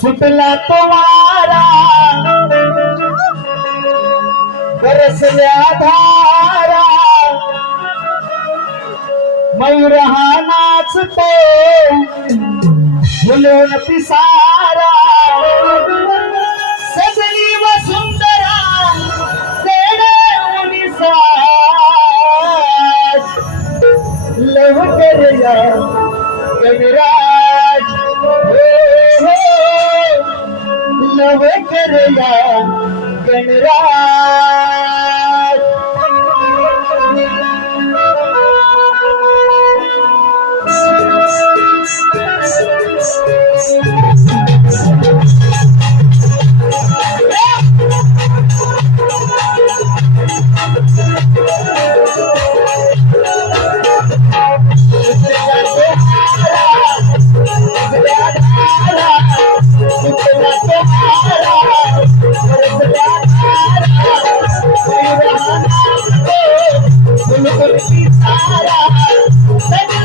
सुटला तो वारा बरसल्या धारा मयूर हा नाचतो फुलून पिसारा सजनी व सुंदरा तेरे उनिसाज लव करया गणराज हो लव करया गणराज सारा